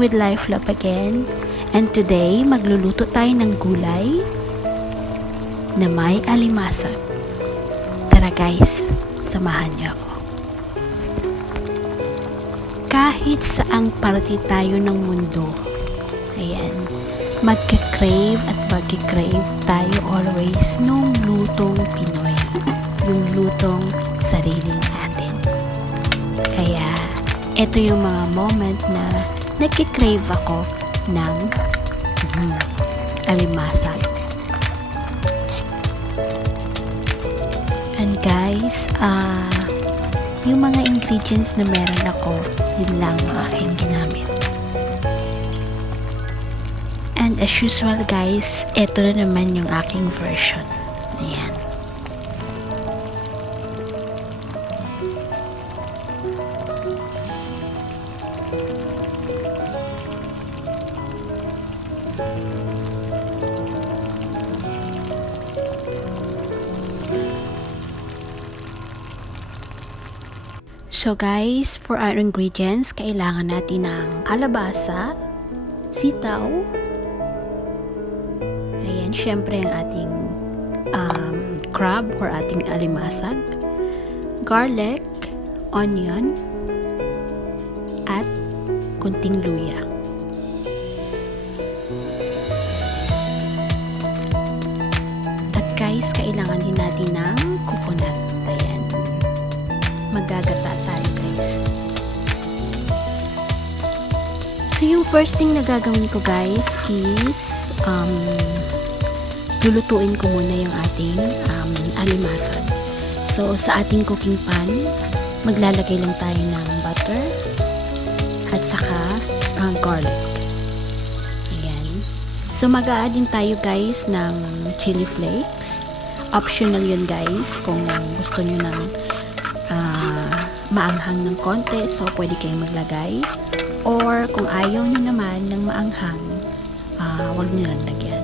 With Life Love again, and today magluluto tayo ng gulay na may alimasag. Tara guys, samahan niyo ako. Kahit saang parte tayo ng mundo, ayan, magka-crave at magka-crave tayo always nung lutong Pinoy, yung lutong sariling atin. Kaya ito yung mga moment na nagki-crave ako ng alimasag. And guys, yung mga ingredients na meron ako, yun lang ang aking ginamit. And as usual guys, ito na naman yung aking version. Ayan. So guys, for our ingredients, kailangan natin ng kalabasa, sitaw, ayan, syempre ang ating crab or ating alimasag, garlic, onion, at kunting luya. At guys, kailangan din natin ng coconut. Ayan, magagata tayo guys. So yung first thing na gagawin ko guys is lulutuin ko muna yung ating alimasag. So sa ating cooking pan, maglalagay lang tayo ng butter at saka garlic. Ayan. So mag-a-add din tayo guys ng chili flakes. Optional yun guys kung gusto nyo ng maanghang ng konti, so pwede kayong maglagay, or kung ayaw nyo naman ng maanghang, wag nyo lang lagyan.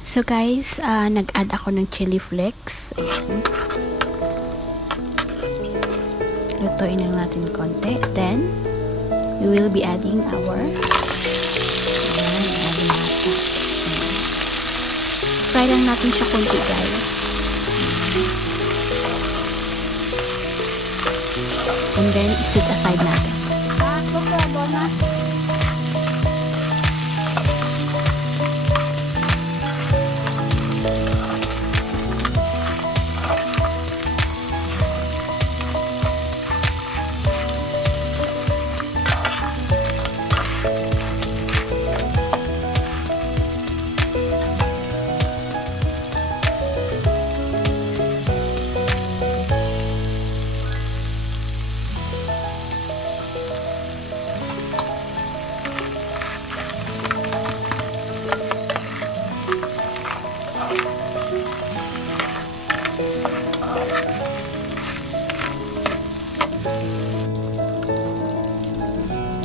So guys, nag-add ako ng chili flakes. Ayan. Lutuin lang natin konti, then we will be adding our alimasag. Fry lang natin siya konti guys. And then, isit aside natin.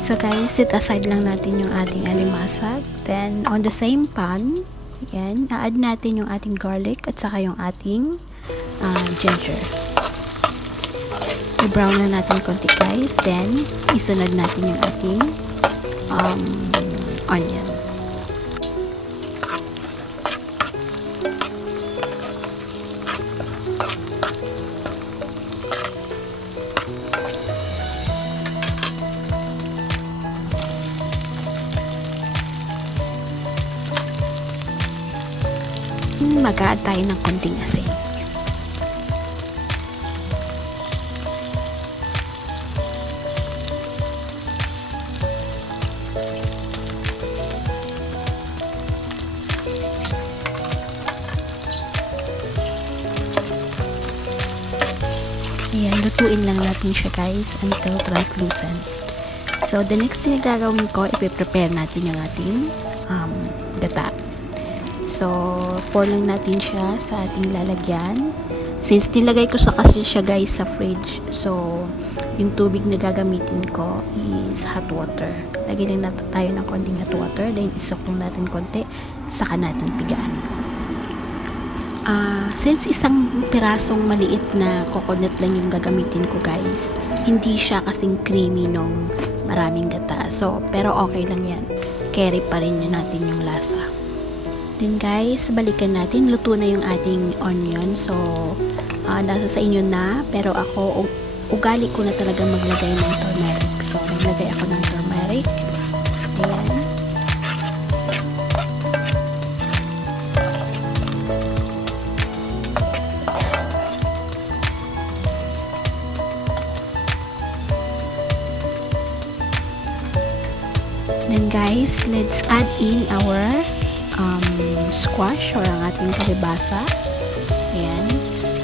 So guys, set aside lang natin yung ating alimasag. Then, on the same pan, yan, a-add natin yung ating garlic at saka yung ating ginger. I-brown na natin konti guys. Then, isunod natin yung ating onion. Mag-add tayo ng konting asin. Ayan, lutuin lang natin siya guys until translucent. So the next thing na gagawin ko, ipe-prepare natin yung ating gata. So, pour lang natin siya sa ating lalagyan. Since nilagay ko kasi siya guys sa fridge, so yung tubig na gagamitin ko is hot water. Lagay lang natin tayo ng konting hot water, then isok lang natin konti, saka natin pigaan. Since isang pirasong maliit na coconut lang yung gagamitin ko guys, hindi siya kasing creamy nung maraming gata. So, pero okay lang yan. Carry pa rin yun natin yung lasa. Then guys, balikan natin. Luto na yung ating onion. So, nasa sa inyo na. Pero ako, ugali ko na talaga maglagay ng turmeric. So, naglagay ako ng turmeric. Ayan. Then guys, let's add in our squash or ang ating kalibasa. Ayan.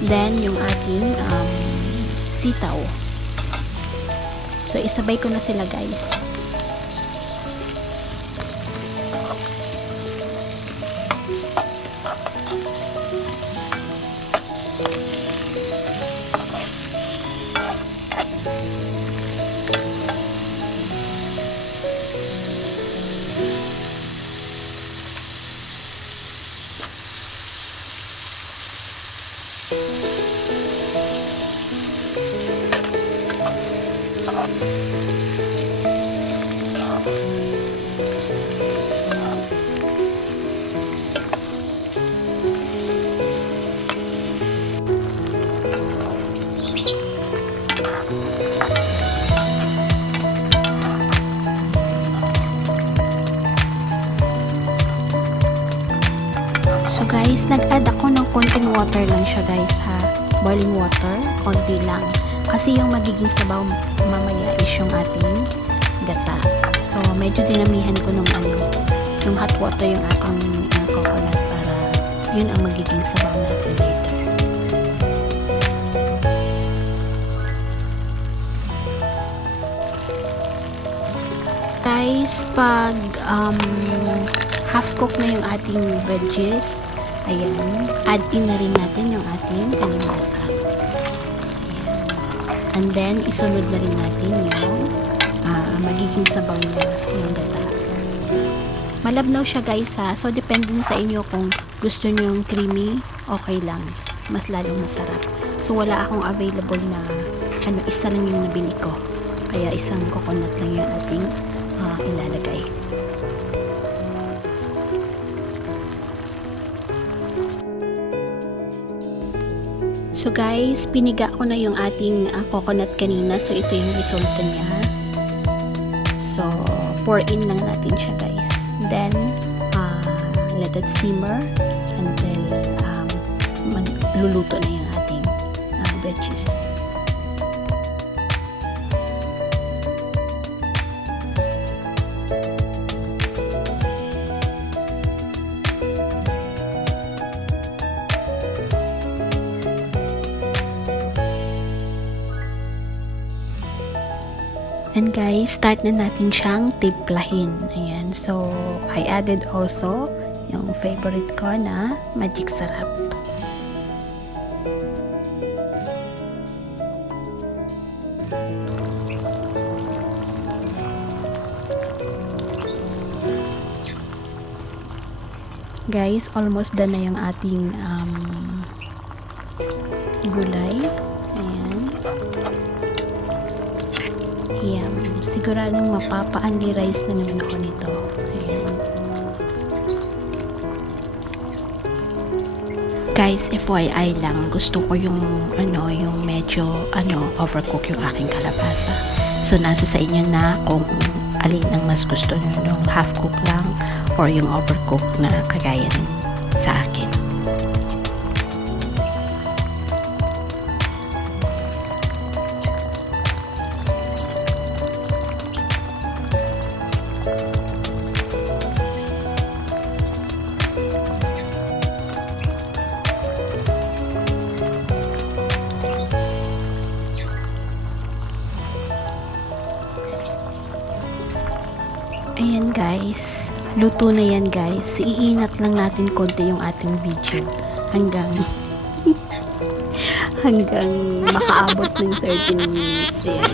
Then, yung ating sitaw. So, isabay ko na sila guys. So guys, nag-add ako ng konting water lang siya guys ha. Boiling water, konti lang. Kasi yung magiging sabaw mamaya is yung ating gata. So medyo dinamihan ko nung yung hot water yung ating coconut para yun ang magiging sabaw natin later. Guys, pag half cook na yung ating veggies, ayan, add in na rin natin yung ating kalibasa. Ayan. And then, isunod na rin natin yung magiging sabaw niya, yung gata. Malabnaw siya guys ha, so depende sa inyo kung gusto nyo yung creamy, okay lang. Mas lalong masarap. So, wala akong available na, isa lang yung nabili ko. Kaya isang coconut lang yung ating ilalagay. So guys, piniga ko na yung ating coconut kanina. So ito yung resulta niya. So pour in lang natin siya guys. Then let it simmer until luluto na yung ating veggies. And guys, start na natin siyang timplahin. Ayan. So, I added also yung favorite ko na magic sarap. Guys, almost done na yung ating gulay. Ayan. Ayan. Siguradong mapapa-only rice na naman ako nito. Ayan. Guys, FYI lang, gusto ko yung yung medyo overcook yung aking kalabasa. So nasa sa inyo na kung alin ang mas gusto niyo, yung half cook lang or yung overcook na kagaya ng sa akin. Ayan guys, luto na yan guys. Iinat lang natin konti yung ating video hanggang makaabot ng 13 minutes. Ayan.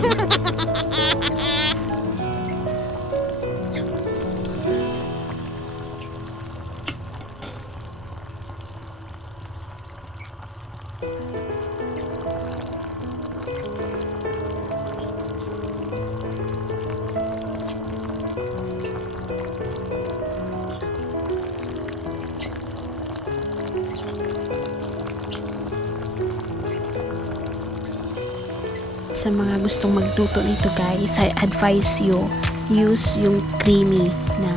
sa mga gustong magluto nito guys, I advise you use yung creamy na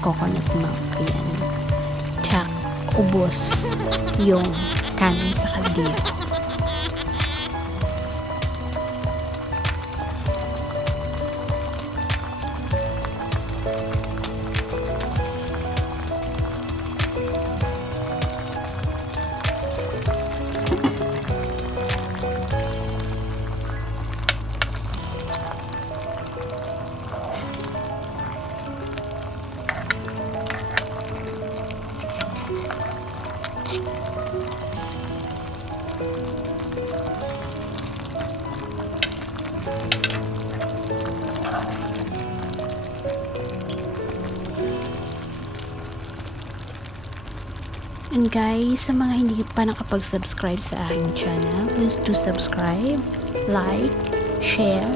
coconut milk. Ayan. Tsak, ubos yung kanin sa kaldero. And guys, sa mga hindi pa nakapag-subscribe sa aking channel, please do subscribe, like, share,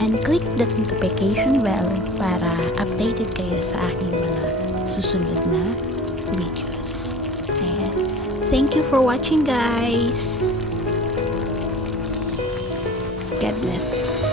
and click the notification bell para updated kayo sa aking mga susunod na videos. Ayan. Thank you for watching guys! God bless!